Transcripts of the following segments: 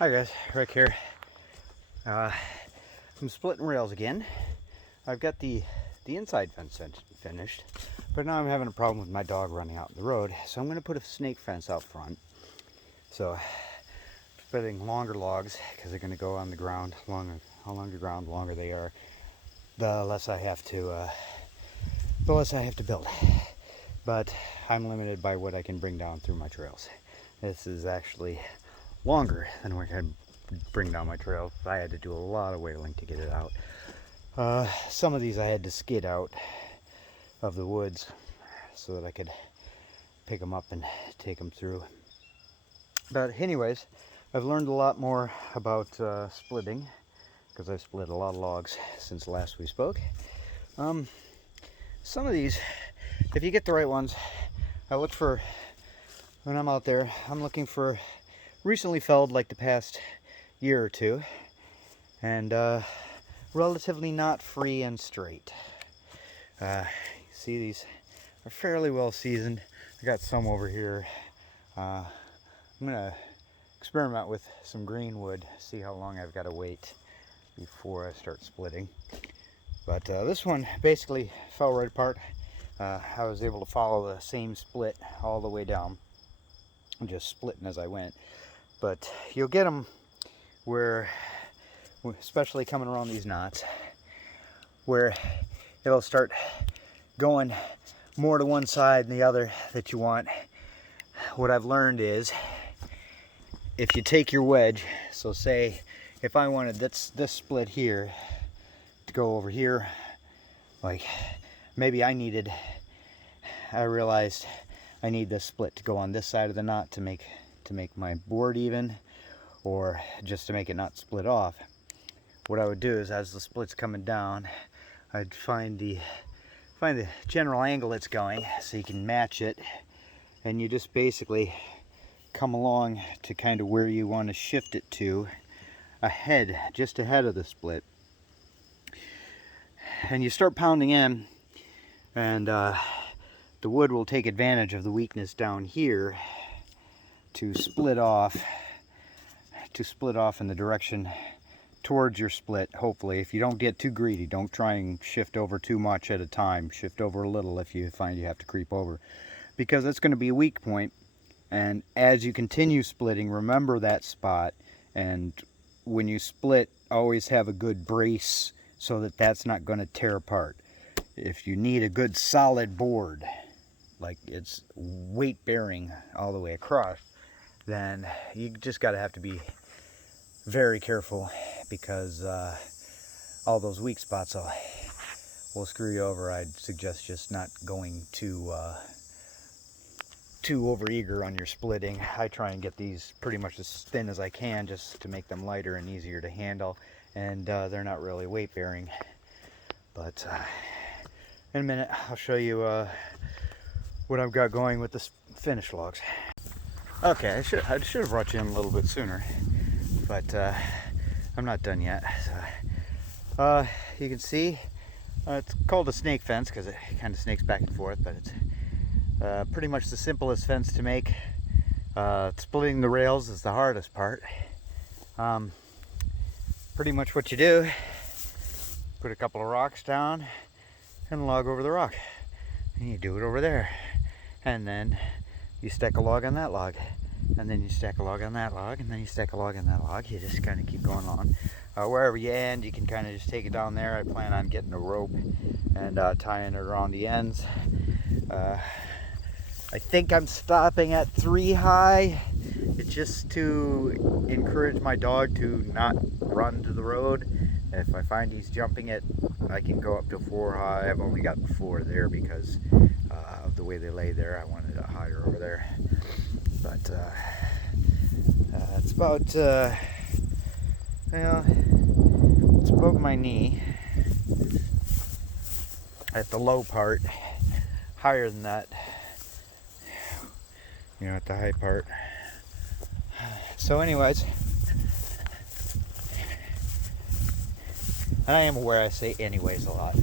Hi guys, Rick here. I'm splitting rails again. I've got the inside fence finished, but now I'm having a problem with my dog running out in the road, so I'm going to put a snake fence out front. So splitting longer logs because they're going to go on the ground. How long the ground, the longer they are, the less I have to build. But I'm limited by what I can bring down through my trails. This is actually longer than we can bring down my trail. I had to do a lot of whaling to get it out. Some of these I had to skid out of the woods so that I could pick them up and take them through. But anyways, I've learned a lot more about splitting because I've split a lot of logs since last we spoke. Some of these, if you get the right ones, I look for, when I'm out there, I'm looking for recently felled, like the past year or two, and relatively not free and straight. See, these are fairly well seasoned. I got some over here. I'm gonna experiment with some green wood, see how long I've got to wait before I start splitting. But this one basically fell right apart. I was able to follow the same split all the way down. I'm just splitting as I went. But you'll get them where, especially coming around these knots, where it'll start going more to one side than the other that you want. What I've learned is, if you take your wedge, so say if I wanted this split here to go over here, like maybe I realized I need this split to go on this side of the knot to make my board even, or just to make it not split off. What I would do is, as the split's coming down, I'd find the general angle it's going so you can match it, and you just basically come along to kind of where you want to shift it to, just ahead of the split, and you start pounding in, and the wood will take advantage of the weakness down here to split off in the direction towards your split. Hopefully, if you don't get too greedy, don't try and shift over too much at a time. Shift over a little if you find you have to creep over, because that's going to be a weak point. And as you continue splitting, remember that spot, and when you split, always have a good brace so that that's not going to tear apart. If you need a good solid board, like it's weight bearing all the way across, then you just have to be very careful, because all those weak spots will screw you over. I'd suggest just not going too overeager on your splitting. I try and get these pretty much as thin as I can, just to make them lighter and easier to handle, and they're not really weight bearing. But in a minute I'll show you what I've got going with the finished logs. Okay, I should have brought you in a little bit sooner, but I'm not done yet. So, you can see it's called a snake fence because it kind of snakes back and forth, but it's pretty much the simplest fence to make. Splitting the rails is the hardest part. Pretty much what you do, put a couple of rocks down and log over the rock, and you do it over there, and then you stack a log on that log, and then you stack a log on that log, and then you stack a log on that log. You just kind of keep going on. Wherever you end, you can kind of just take it down there. I plan on getting a rope and tying it around the ends. I think I'm stopping at 3 high. It's just to encourage my dog to not run to the road. If I find he's jumping it, I can go up to 4 high. I've only got 4 there because of the way they lay there. I wanted it higher over there. But it's about, it's above my knee at the low part. Higher than that, at the high part. So anyways, and I am aware I say anyways a lot.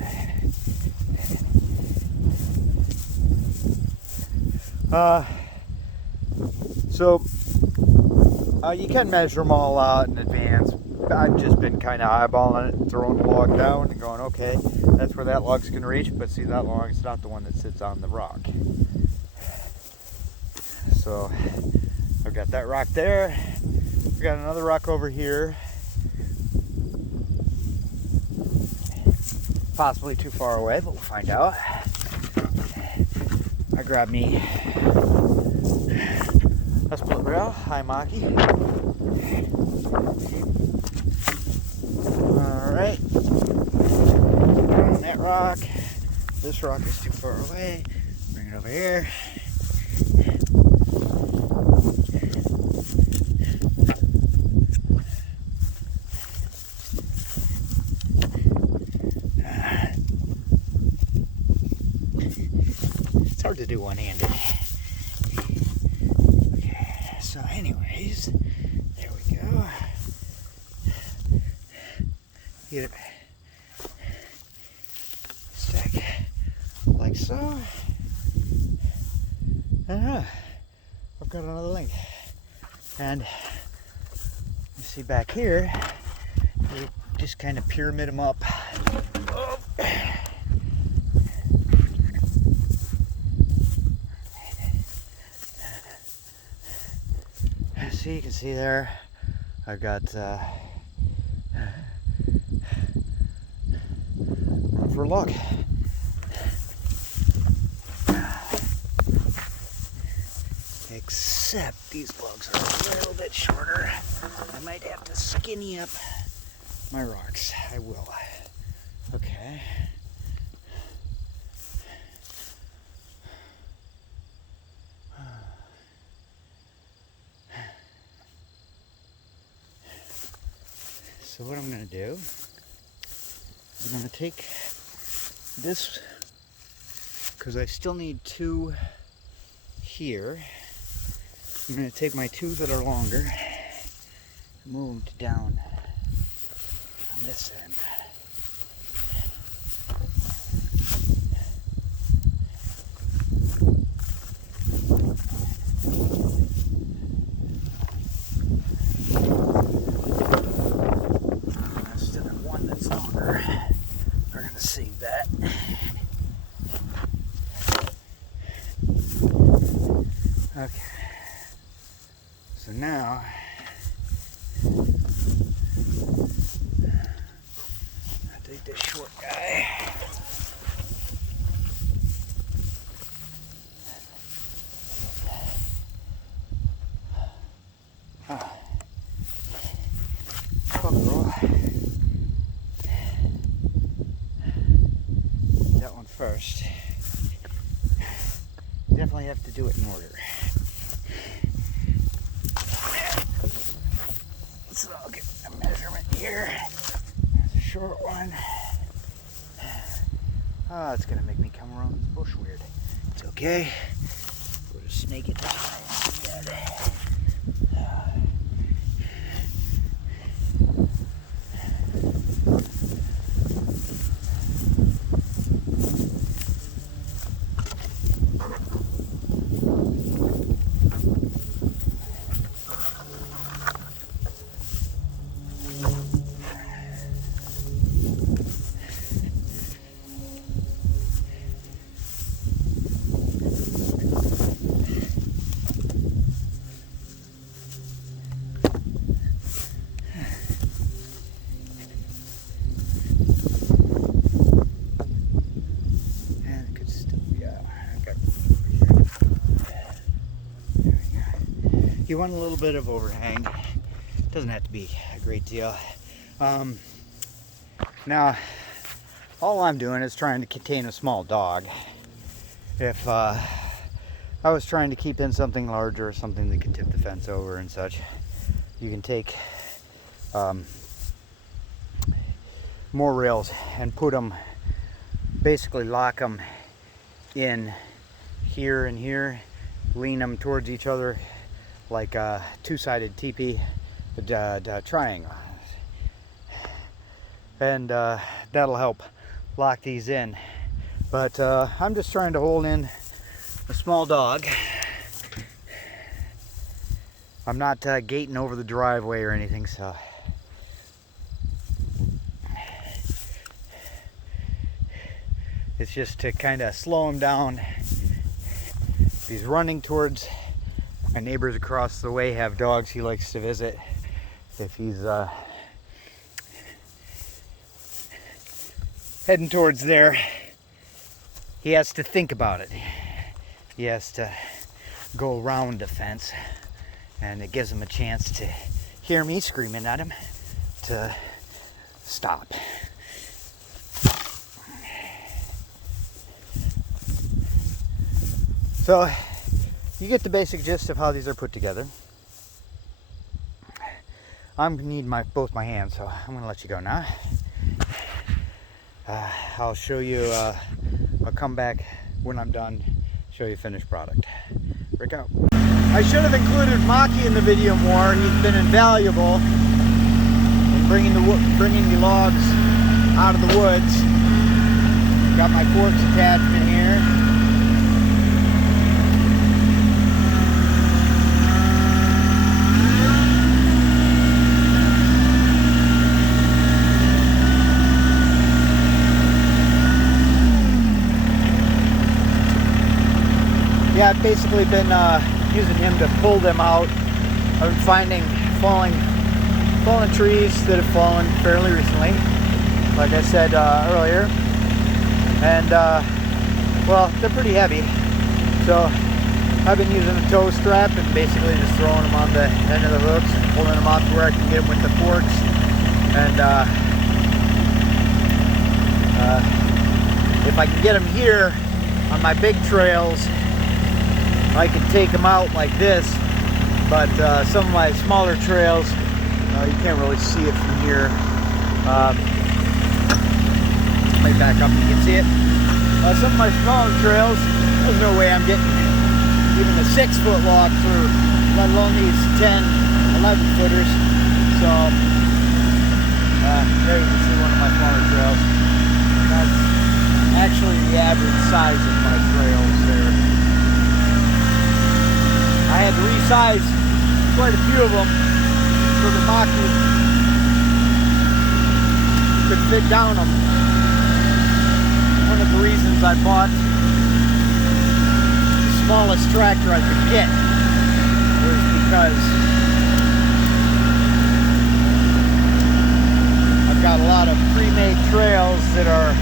So You can measure them all out in advance. I've just been kind of eyeballing it and throwing the log down and going, okay, that's where that log's going to reach, but see, that log is not the one that sits on the rock. So I've got that rock there. We've got another rock over here. Possibly too far away, but we'll find out. I grabbed me a split rail. Hi, Maki. Alright. On that rock. This rock is too far away. Bring it over here. It's hard to do one-handed. Okay, so anyways, there we go. Get it stack like so. And I've got another link. And you see back here, you just kind of pyramid them up. Oh. See, you can see there, I've got one for a log. Except these logs are a little bit shorter. I might have to skinny up my rocks. I will. Okay. So what I'm going to do is I'm going to take this, because I still need two here. I'm going to take my two that are longer and move them down on this end. Instead of one that's longer, we're going to save that. Okay. So now, I take this short guy. That one first. Definitely have to do it in order. So I'll get a measurement here. There's a short one. Oh, it's gonna make me come around this bush weird. It's okay. We'll just snake it this way instead. You want a little bit of overhang. Doesn't have to be a great deal. Now, all I'm doing is trying to contain a small dog. If I was trying to keep in something larger or something that could tip the fence over and such, you can take more rails and put them, basically lock them in here and here, lean them towards each other like a two-sided teepee triangle, and that'll help lock these in. But I'm just trying to hold in a small dog I'm not gating over the driveway or anything, so. It's just to kind of slow him down. If he's running towards my neighbors across the way have dogs he likes to visit. If he's heading towards there, he has to think about it. He has to go around the fence, and it gives him a chance to hear me screaming at him to stop. So you get the basic gist of how these are put together. I'm gonna need both my hands, so I'm gonna let you go now. I'll show you, I'll come back when I'm done, show you finished product. Break out. I should have included Maki in the video more. He's been invaluable in bringing the logs out of the woods. Got my forks attachment here. Yeah, I've basically been using him to pull them out. I've been finding fallen trees that have fallen fairly recently, like I said earlier. And, well, they're pretty heavy. So I've been using a tow strap and basically just throwing them on the end of the hooks and pulling them out to where I can get them with the forks. And if I can get them here on my big trails, I can take them out like this, but some of my smaller trails, you can't really see it from here. Let me back up, you can see it. Some of my smaller trails, there's no way I'm getting even a 6-foot log through, let alone these 10, 11 footers. So, there you can see one of my smaller trails. That's actually the average size of my trails there. I had to resize quite a few of them so the Maki could fit down them. One of the reasons I bought the smallest tractor I could get was because I've got a lot of pre-made trails that are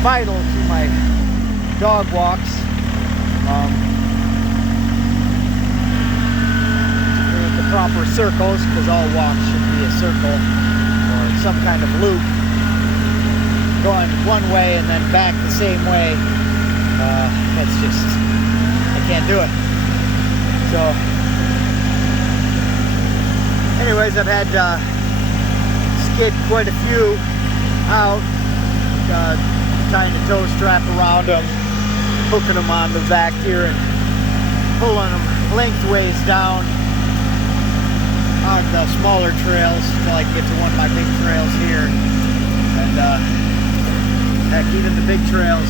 vital to my dog walks. Proper circles, because all walks should be a circle or some kind of loop going one way and then back the same way. That's just, I can't do it. So anyways, I've had skid quite a few out, tying the tow strap around them, hooking them on the back here and pulling them lengthways down on the smaller trails until I can get to one of my big trails here. And heck, even the big trails,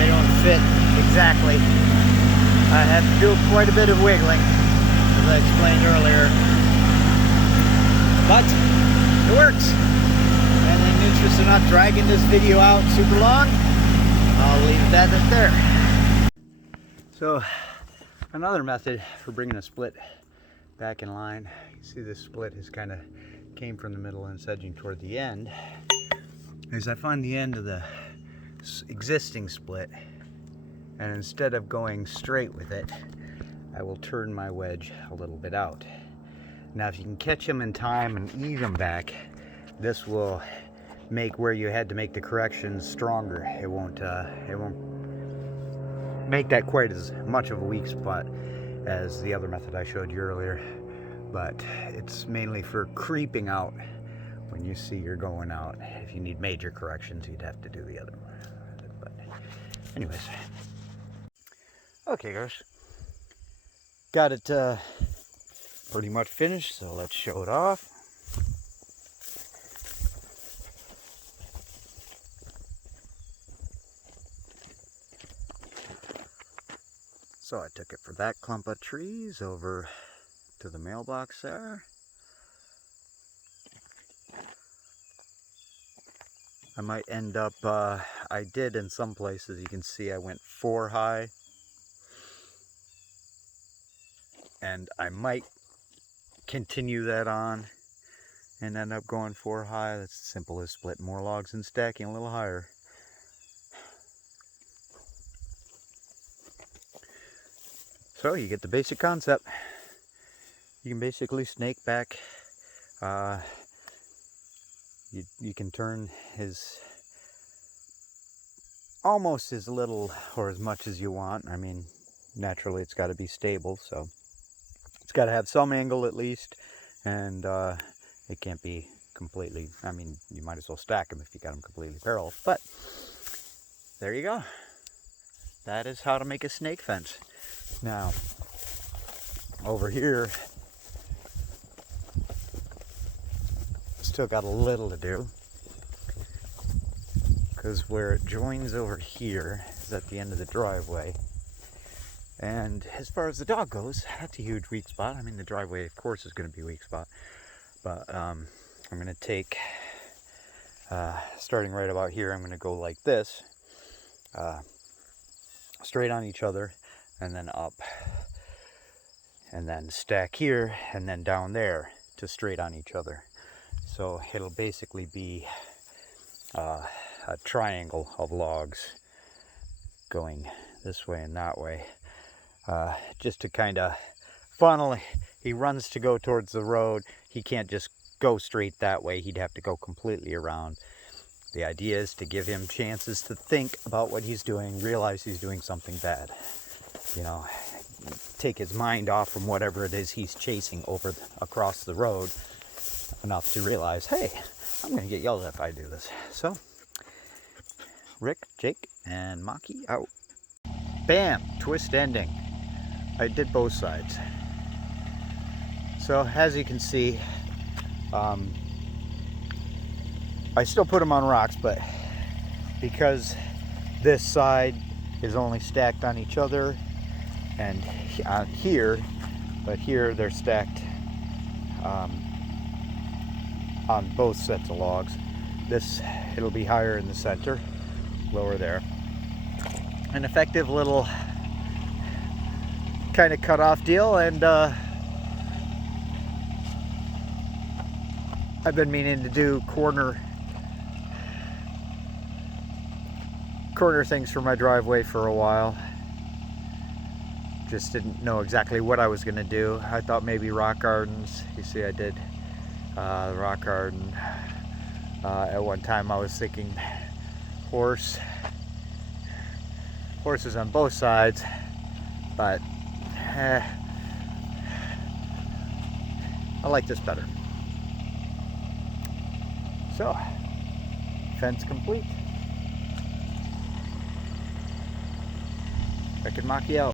they don't fit exactly. I have to do quite a bit of wiggling, as I explained earlier. But it works. And in the interest of not dragging this video out super long, I'll leave that there. So another method for bringing a split back in line, you see this split has kind of came from the middle and is edging toward the end, is I find the end of the existing split, and instead of going straight with it, I will turn my wedge a little bit out. Now if you can catch them in time and ease them back, this will make where you had to make the corrections stronger. It won't make that quite as much of a weak spot as the other method I showed you earlier, but it's mainly for creeping out when you see you're going out. If you need major corrections, you'd have to do the other one. But anyways, okay guys, got it pretty much finished, so let's show it off. So I took it for that clump of trees over to the mailbox there. I might end up, I did in some places, you can see I went 4 high. And I might continue that on and end up going 4 high. That's as simple as splitting more logs and stacking a little higher. So you get the basic concept. You can basically snake back. You can turn his almost as little or as much as you want. I mean, naturally it's got to be stable, so it's got to have some angle at least, and it can't be completely, I mean, you might as well stack them if you got them completely parallel, but there you go. That is how to make a snake fence. Now, over here, still got a little to do, because where it joins over here is at the end of the driveway. And as far as the dog goes, that's a huge weak spot. I mean, the driveway, of course, is going to be a weak spot. But I'm going to take, starting right about here, I'm going to go like this, straight on each other, and then up. And then stack here, and then down there to straight on each other. So it'll basically be a triangle of logs going this way and that way. Just to kind of funnel. He runs to go towards the road. He can't just go straight that way. He'd have to go completely around. The idea is to give him chances to think about what he's doing, realize he's doing something bad. You know, take his mind off from whatever it is he's chasing over across the road enough to realize, hey, I'm going to get yelled at if I do this. So, Rick, Jake, and Maki out. Bam! Twist ending. I did both sides. So as you can see, I still put them on rocks, but because this side is only stacked on each other and on here, but here they're stacked on both sets of logs. It'll be higher in the center, lower there. An effective little kind of cut off deal, and I've been meaning to do corner things for my driveway for a while. Just didn't know exactly what I was going to do. I thought maybe rock gardens. You see, I did the rock garden. At one time I was thinking horses on both sides, but I like this better. So, fence complete. Rick and Maki out.